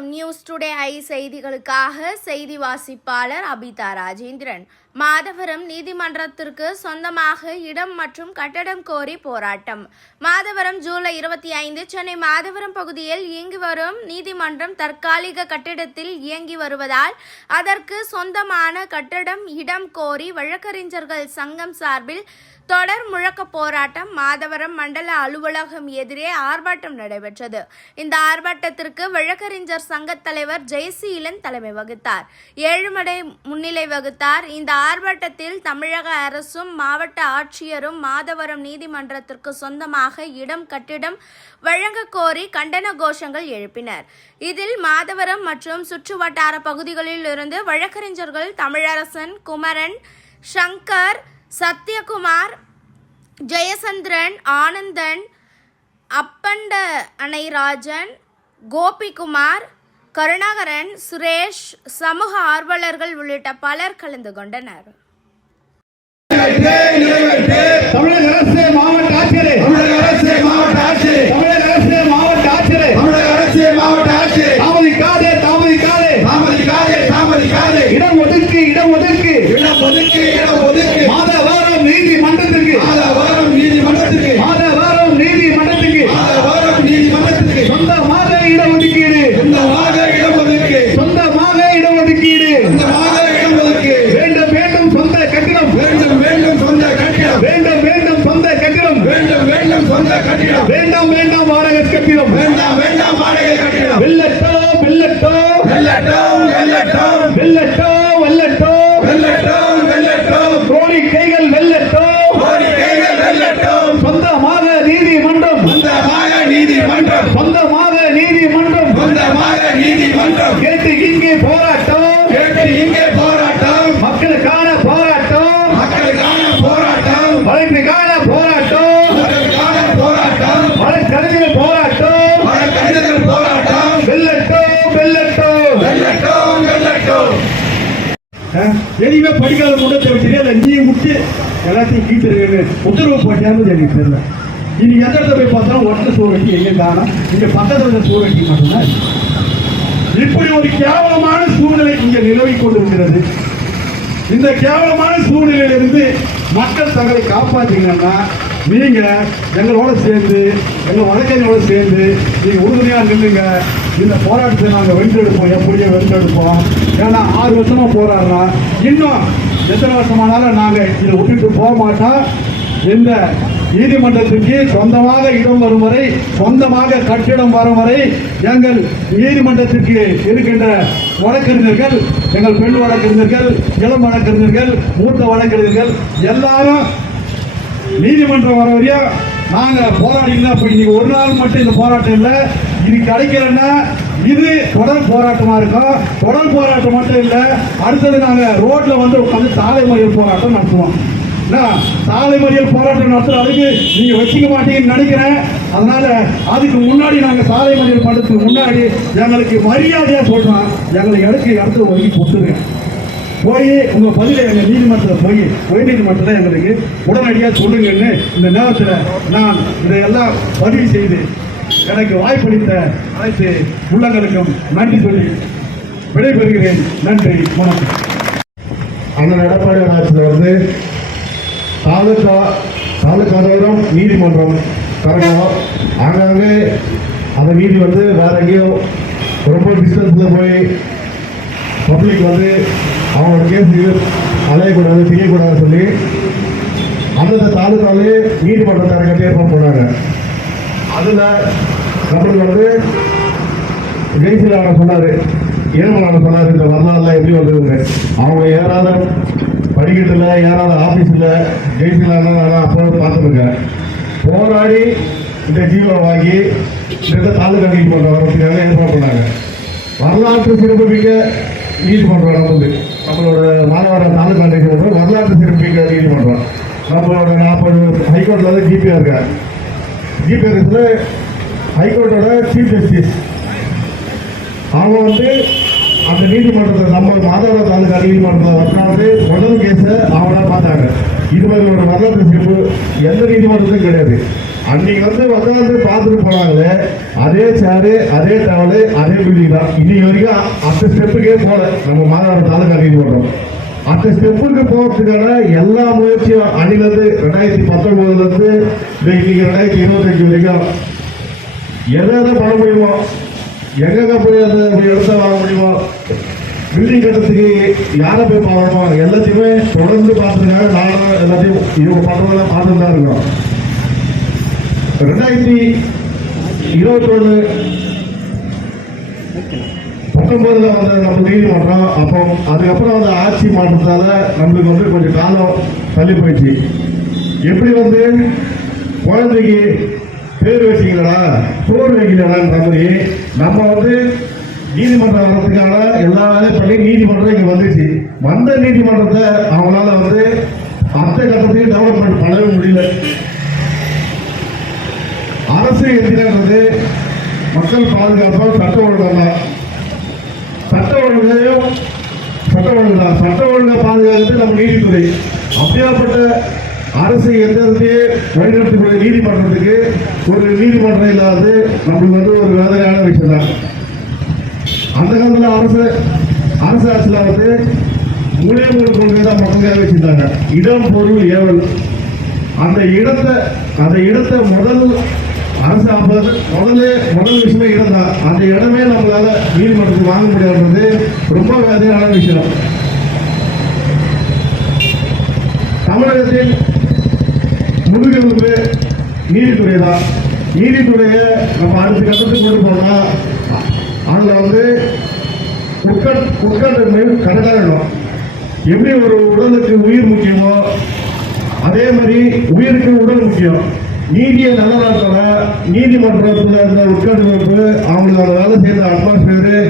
வணக்கம். News today I செய்திகளுக்காக செய்தி வாசிப்பாளர் அபிதா ராஜேந்திரன். மாதவரம் நீதிமன்றத்திற்கு சொந்தமாக இடம் மற்றும் கட்டடம் கோரி போராட்டம். மாதவரம் ஜூலை 25 சென்னை மாதவரம் பகுதியில் இயங்கி வரும் நீதிமன்றம் தற்காலிக கட்டிடத்தில் இயங்கி வருவதால் அதற்கு சொந்தமான கட்டடம் இடம் கோரி வழக்கறிஞர்கள் சங்கம் சார்பில் தொடர் முழக்க போராட்டம் மாதவரம் மண்டல அலுவலகம் எதிரே ஆர்ப்பாட்டம் நடைபெற்றது. இந்த ஆர்ப்பாட்டத்திற்கு வழக்கறிஞர் சங்க தலைவர் ஜெயசீலன் தலைமை வகித்தார். ஏழுமலை முன்னிலை வகித்தார். இந்த ஆர்ப்பாட்டத்தில் தமிழக அரசும் மாவட்ட ஆட்சியரும் மாதவரம் நீதிமன்றத்திற்கு சொந்தமாக இடம் கட்டிடம் வழங்க கோரி கண்டன கோஷங்கள் எழுப்பினர். இதில் மாதவரம் மற்றும் சுற்றுவட்டார பகுதிகளில் இருந்து வழக்கறிஞர்கள் தமிழரசன், குமரன், சங்கர், சத்யகுமார், ஜெயசந்திரன், ஆனந்தன், அப்பண்ட அணைராஜன், கோபிகுமார், கருணாகரன், சுரேஷ், சமூக ஆர்வலர்கள் உள்ளிட்ட பலர் கலந்து கொண்டனர். தமிழக அரசு மாவட்ட ஆட்சியரே, இடம் ஒதுக்கு மாதவரம் நீதிமன்றத்திற்கு சொந்தமாக இடம் ஒதுக்கீடு வேண்டும் சொந்த கட்டிடம் வேண்டும் வாடகை கட்டிடம் வெல்லட்டோ கோரிக்கைகள் வெல்லட்டும் சொந்தமாக நீதிமன்றம் கேட்டு இங்கே போராட்டம் மக்களுக்கான போராட்டம் வழக்குக்கான போராட்டம் வழக்கறிஞர்கள் போராட்டம் வெல்லட்டும். எதுவுமே படிக்காத முன்னத்தை தெரியல, நீ விட்டு எல்லாத்தையும் கீழ்த்து உத்தரவு போட்டியான்னு எனக்கு தெரியல. இன்னைக்கு எந்த இடத்துல போய் பார்த்தாலும் ஒற்றை சோறு வெட்டி எங்கே காணும், இங்க பக்கத்தில் சோறு வெட்டி மட்டும்தான். இப்படி ஒரு கேவலமான சூழ்நிலை இங்கே நிலவி கொண்டிருக்கிறது. இந்த கேவலமான சூழ்நிலையிலிருந்து மக்கள் தங்களை காப்பாற்றீங்கன்னா நீங்க எங்களோட சேர்ந்து எங்க வழக்கறிஞரோட சேர்ந்து நீங்க உறுதுணையா நில்லுங்க. இந்த போராட்டத்தை நாங்கள் வென்றெடுப்போம், எப்படியோ வென்றெடுப்போம். ஏன்னா 6 வருஷமா போராடுறோம். இன்னும் எத்தனை வருஷமானாலும் நாங்கள் இதை விட்டுட்டு போக மாட்டோம். இந்த நீதிமன்றத்திற்கு சொந்தமாக இடம் வரும் வரை, சொந்தமாக கட்டிடம் வரும் வரை எங்கள் நீதிமன்றத்திற்கு இருக்கின்ற வழக்கறிஞர்கள், எங்கள் பெண் வழக்கறிஞர்கள், இளம் வழக்கறிஞர்கள், மூத்த வழக்கறிஞர்கள் எல்லாரும் நீதிமன்றம் வர வரையும் நாங்கள் போராடிக்கலாம். இப்போ இன்னைக்கு ஒரு நாள் மட்டும் இந்த போராட்டம் இல்லை, இது கிடைக்கலன்னா இது தொடர் போராட்டமா இருக்கும். தொடர் போராட்டம் மட்டும் இல்லை, அடுத்தது நாங்கள் ரோட்ல வந்து உட்காந்து சாலை மறியல் போராட்டம் நடத்துவோம். சாலை மறியல் போராட்டம் நடத்துற அளவுக்கு நீங்க வச்சுக்க மாட்டீங்கன்னு நினைக்கிறேன். அதனால அதுக்கு முன்னாடி நாங்க சாலை மறியல் பண்றதுக்கு முன்னாடி எங்களுக்கு மரியாதையா சொல்றோம், எங்களுக்கு இடத்துல ஒதுக்கி கொடுத்துருங்க. போய் உங்க பதிலை எங்க நீதிமன்றத்தில் போய் உயர் நீதிமன்றத்தில் எங்களுக்கு உடனடியாக சொல்லுங்கன்னு இந்த நேரத்தில் நான் இதையெல்லாம் பதிவு செய்து எனக்கு வாய்ப்பளித்த அனைத்து உள்ளங்களுக்கும் நன்றி சொல்லி விடைபெறுகிறேன். நன்றி, வணக்கம். அண்ணன் எடப்பாடி ஆட்சியில் வந்து தாலுக்காதவரம் நீதிமன்றம் தரணும். ஆங்காங்கே அந்த நீதி வந்து வேற எங்கேயோ ரொம்ப டிஸ்டன்ஸில் போய் பப்ளிக் வந்து அவங்களோட கேஸ் அலையக்கூடாது, செய்யக்கூடாதுன்னு சொல்லி அந்தந்த தாலுக்காலே நீதிமன்றத்தை கட்டி ஏற்பாடு பண்ணாங்க. அதில் நம்மளுக்கு வந்து ஜெயசீலன் சொன்னார், ஏழுமலை சொன்னார், இந்த வரலாறுலாம் எப்படி வந்ததுங்க. அவங்க ஏறாத படிக்கட்டில், ஏறாத ஆஃபீஸில் ஜெயசீலன் அப்போ பார்த்துருக்கேன். போராடி இந்த ஜீவனை வாங்கி இந்த தாலுக்கா நீதிமன்றம் வரதுக்காக ஏற்பாடு பண்ணாங்க. வரலாற்று சிறப்புமிக்க நீதிமன்றம் நடந்தது நம்மளோட மாதவரம் தாலுக்கா நீதிமன்றம். வரலாற்று சிறப்புமிக்க நீதிமன்றம் நம்மளோட 40 ஹைகோர்ட்டில் வந்து ஜிபிஆர் இருக்கார். ஜிபிஆர் ஹைகோர்ட்டோட சீஃப் ஜஸ்டிஸ் அவங்க வந்து அந்த நீதிமன்றத்தில் நம்ம மாதவரம் தாலுக்கா நீதிமன்றத்தில் உட்காந்து முதல் கேஸை அவங்கள பார்த்தாங்க. இது மாதிரி ஒரு வரலாற்று சிறப்பு எந்த நீதிமன்றத்துக்கும் கிடையாது. அன்னைக்கு உட்காந்து பார்த்துட்டு போனாங்களே, அதே சேரு, அதே டவலு, அதே பில்டிங் தான். இன்னைக்கு வரைக்கும் அந்த ஸ்டெப்புக்கே போல. நம்ம மாதவரம் தாலுகா நீதிமன்றம் அந்த ஸ்டெப்புக்கு போகிறதுக்கான எல்லா முயற்சியும் அணிலிருந்து 2019 இன்னைக்கு 2025 வரைக்கும் எதை பண்ண முடியுமோ, எங்க போய் அந்த இடத்த வாங்க முடியுமோ, பில்டிங் கட்டுறதுக்கு யாரை போய் பார்க்கணுமோ எல்லாத்தையுமே தொடர்ந்து பார்த்துருக்காங்க. நானும் எல்லாத்தையும் இவங்க பண்றதெல்லாம் பார்த்துட்டு தான் இருக்கோம். 2021 19 வந்த நம்ம நீதிமன்றம். அப்போ அதுக்கப்புறம் ஆட்சி மாற்றத்தால நம்மளுக்கு கொஞ்சம் காலம் தள்ளி போயிடுச்சு. எப்படி குழந்தைக்கு பேர் வச்சிங்களா சோறு வைக்கலடான்ற மாதிரி நம்ம நீதிமன்றம் வர்றதுக்கான எல்லா வேலையும் பண்ணி நீதிமன்றம் இங்க வந்துச்சு. வந்த நீதிமன்றத்தை அவங்களால அடுத்த கட்டத்துக்கு டெவலப்மெண்ட் பண்ணவே முடியல. அரசு எதிரானது மக்கள் பாதுகாப்பு சட்ட ஒழுங்கு தான். சட்ட ஒழுங்கை பாதுகாக்கிறது நம்ம நீதித்துறை. அப்படியாப்பட்ட அரசு எதிர்த்து வழிநடத்தக்கூடிய நீதிமன்றத்துக்கு ஒரு நீதிமன்றம் இல்லாது நம்மளுக்கு ஒரு வேதனையான விஷயம் தான். அந்த காலத்தில் அரசு ஆட்சியில் மூலியமூல கொள்கை தான் மக்களுக்காக வச்சிருந்தாங்க. இடம் பொருள் ஏவல். அந்த இடத்தை முதல் அரசு முதல் விஷயமே இடம் தான். அந்த இடமே நம்மளால நீதிமன்றத்துக்கு வாங்க முடியாதுன்றது ரொம்ப வேதனையான விஷயம். தமிழகத்தில் முதுகெலும்பு நீதித்துறை தான். நீதித்துறையை நம்ம அடுத்த கட்டத்துக்கு கொண்டு போனா அதுல உட்கட்டமை கரெக்டாக வேணும். எப்படி ஒரு உடலுக்கு உயிர் முக்கியமோ அதே மாதிரி உயிருக்கு உடல் முக்கியம். நீதியை நல்ல நாட்டோட நீதிமன்றத்தில் இருந்த உட்கட்டமைப்பு, அவங்களோட வேலை செய்த அட்மாஸ்பியரு,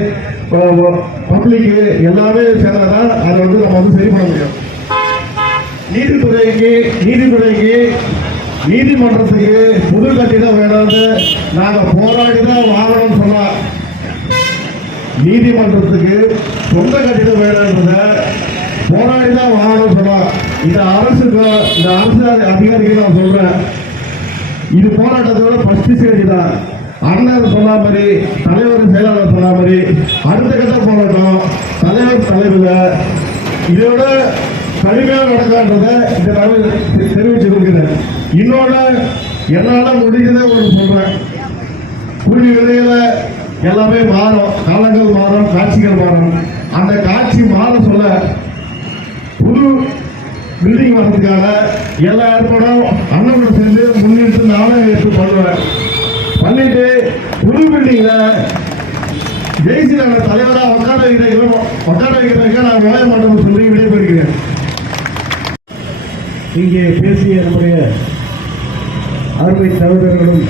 பப்ளிக்கு எல்லாமே சேர்ந்தாதான் அதை நம்ம சரி பண்ண முடியும். நீதித்துறைக்கு நீதிமன்றத்துக்கு புது கட்டிடம் வேணாம்னு நாங்கள் போராடிதான் வாங்கணும்னு சொன்னா, நீதிமன்றத்துக்கு சொந்த கட்டிடம் வேணும்ன்றத போராடிதான் வாங்கணும்னு சொன்னா, இந்த அரசு அதிகாரிக்கு நான் சொல்றேன், இது போராட்டத்தோட ஃபர்ஸ்ட் ஸ்டேஜ் தான். அண்ணன் சொன்ன மாதிரி, தலைவர் செயலாளர் சொன்ன மாதிரி அடுத்த கட்ட போராட்டம் தலைவர் இதோட கடுமையாக நடக்கான்றத இந்த தெரிவிச்சு கொடுக்கிறேன். இன்னொன்று என்னால முடிஞ்சதை உங்களுக்கு சொல்றேன். குருவி விதையில எல்லாமே மாறும், காலங்கள் மாறும், காட்சிகள் மாறும். அந்த காட்சி மாற சொல்ல புது பில்டிங் வர்றதுக்கான எல்லா ஏற்பாடும் அண்ணனோட சேர்ந்து முன்னிட்டு நானும் எடுத்து பண்ணுவேன். பண்ணிட்டு புது பில்டிங்ல ஜெய்சிலான தலைவராக உட்கார வைக்கிறதுக்கு நான் ஓய மாட்டோம்னு சொல்லி விடைபெறுகிறேன். இங்கே பேசிய நம்முடைய அருமை சகோதரர்களும்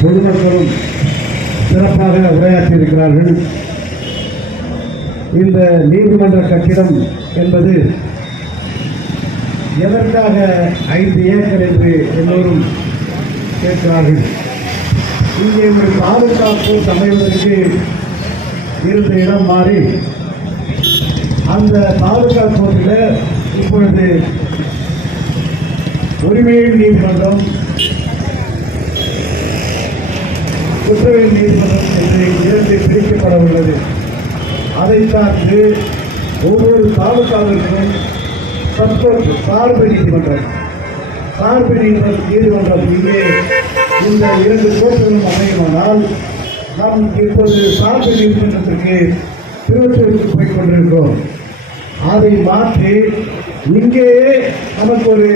பொதுமக்களும் சிறப்பாக உரையாற்றியிருக்கிறார்கள். இந்த நீதிமன்ற கட்டிடம் என்பது எதற்காக 5 ஏக்கர் என்று எல்லோரும் கேட்கிறார்கள். இங்கே ஒரு பாதுகாப்பு அமைவதற்கு இருந்த இடம் மாறி அந்த பாதுகாப்பு இப்பொழுது உரிமையின் நீதிமன்றம், குற்றவியல் நீதிமன்றம் என்று 2 பிரிக்கப்பட உள்ளது. அதை சார்ந்து ஒவ்வொரு தாலுகாவிற்கும் சார்பு நீதிமன்றம் இங்கே இந்த 2 கோர்ட்டுகளும் அமையுமானால் நாம் இப்போது சார்பு நீதிமன்றத்திற்கு திருவள்ளூருக்கு போய் கொண்டிருக்கிறோம். அதை மாற்றி இங்கேயே நமக்கு ஒரு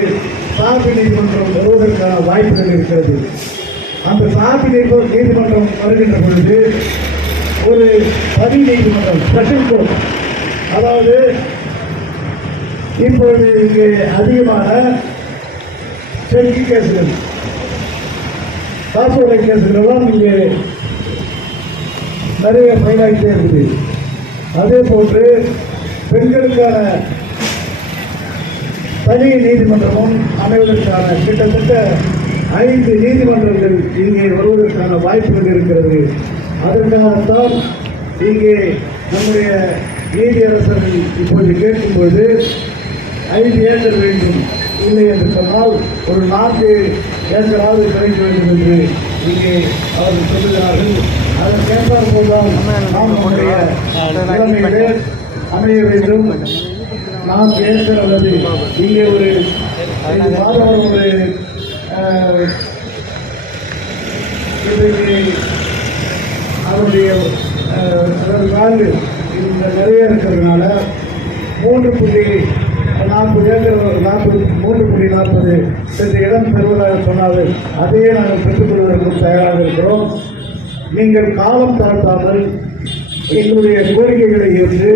சார்பு நீதிமன்றம் வருவதற்கான வாய்ப்புகள் இருக்கிறது. அந்த சார்பு நீதிமன்றம் வருகின்ற பொழுது ஒரு தனி நீதிமன்றம், ஸ்பெஷல் கோர்ட், அதாவது இப்பொழுது இங்கே அதிகமான செல்கி கேசுகள், காசோலை கேசுகள் எல்லாம் இங்கே நிறைய ஃபைலாகிட்டே இருக்குது. அதே போன்று பெண்களுக்கான தனி நீதிமன்றமும் அமைவதற்கான கிட்டத்தட்ட 5 நீதிமன்றங்கள் இங்கே வருவதற்கான வாய்ப்புகள் இருக்கிறது. அதற்காகத்தான் இங்கே நம்முடைய நீதியரசர்கள் இப்போது கேட்கும்போது 5 ஏக்கர் வேண்டும், இல்லை என்று சொன்னால் ஒரு 4 ஏக்கராவது கிடைக்க வேண்டும் என்று இங்கே அவர்கள் சொல்லுகிறார்கள். அதற்கேற்றார் போதுதான் நாம் நம்முடைய நிலைமையிலே அமைய வேண்டும். 4 ஏக்கர் அல்லது இங்கே ஒரு மாதவரம் ஒரு இன்றைக்கு அதனுடைய வேல்யூ இந்த நிறைய இருக்கிறதுனால 3.40 ஏக்கர் 3.40 சென்ற இடம் பெறுவதாக சொன்னார்கள். அதையே நாங்கள் பெற்றுக்கொள்வதற்கு தயாராக இருக்கிறோம். நீங்கள் காலம் தாழ்த்தாமல் எங்களுடைய கோரிக்கைகளை ஏற்று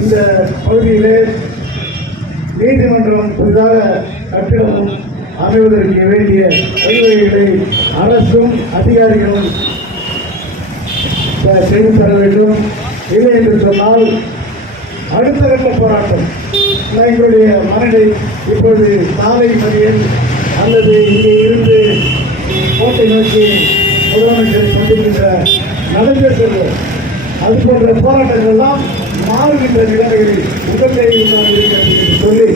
இந்த பகுதியிலே நீதிமன்றம் புதிதாக கட்டிடமும் அமைவதற்கு வேண்டிய வழிவகைகளை அரசும் அதிகாரிகளும் செய்து தர வேண்டும். இல்லை என்று சொன்னால் அடுத்த கட்ட போராட்டம் எங்களுடைய மனதை இப்பொழுது சாலை மறியல் அல்லது இங்கே இருந்து கோட்டை நோக்கி முதலமைச்சரை சந்திக்கின்ற நடந்த செல்வோம் அது போன்ற போராட்டங்கள் எல்லாம் மாறுகின்ற நிலைமைகளில் முகத்தை இருக்கிறது என்று சொல்லி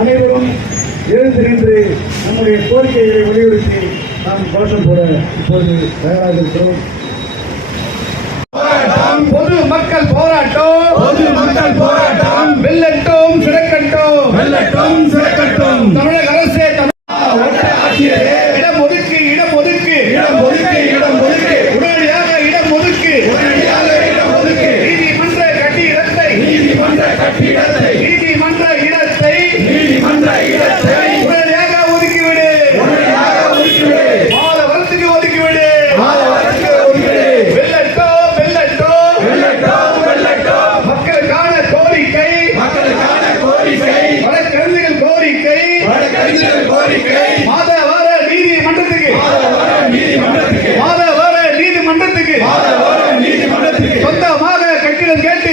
அனைவரும் எழுந்து நின்று நம்முடைய கோரிக்கைகளை வலியுறுத்தி நாம் கோஷம் போட இப்போது தயாராக இருக்கிறோம். பொது மக்கள் போராட்டம் வெல்லட்டும் சிறக்கட்டும் தமிழக அரசே இடம் ஒதுக்கு உடனடியாக இடம் ஒதுக்கு நீதிமன்ற இடத்தை உடனடியாக ஒதுக்கிவிடு மாதவரத்துக்கு ஒதுக்கிவிடு மக்களுக்கான கோரிக்கை வழக்கறிஞர்கள் கோரிக்கை மாதவார நீதிமன்றத்துக்கு சொந்தமாக கட்டிடம் கேட்டு